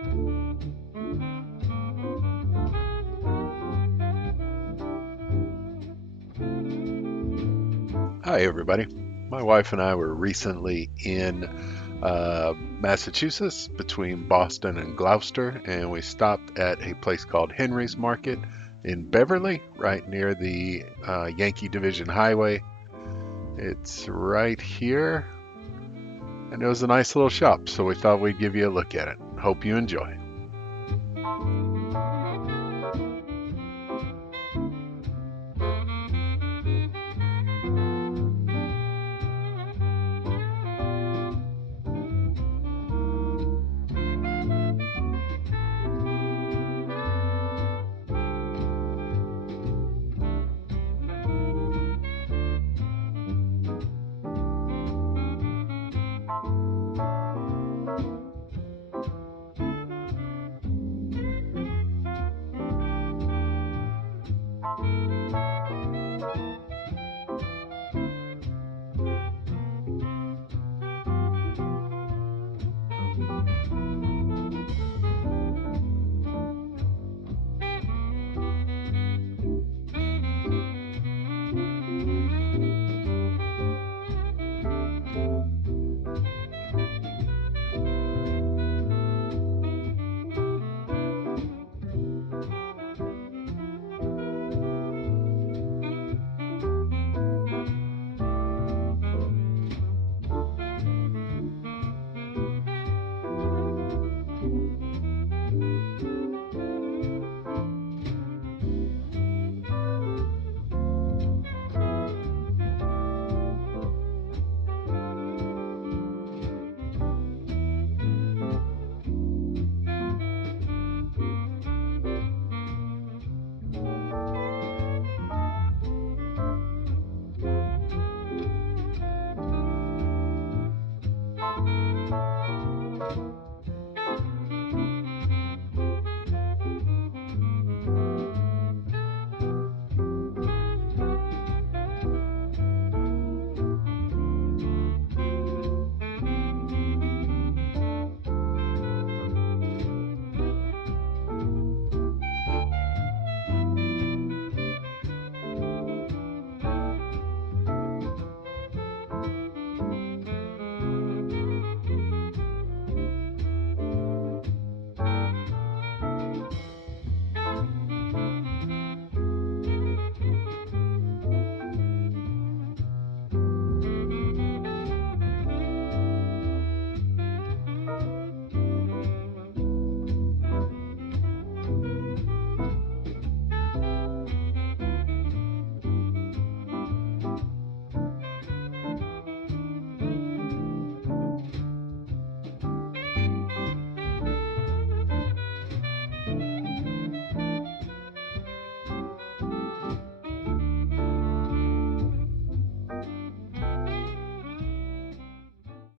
Hi, everybody. My wife and I were recently in Massachusetts between Boston and Gloucester, and we stopped at a place called Henry's Market in Beverly, right near the Yankee Division Highway. It's right here, and it was a nice little shop, so we thought we'd give you a look at it. Hope you enjoy.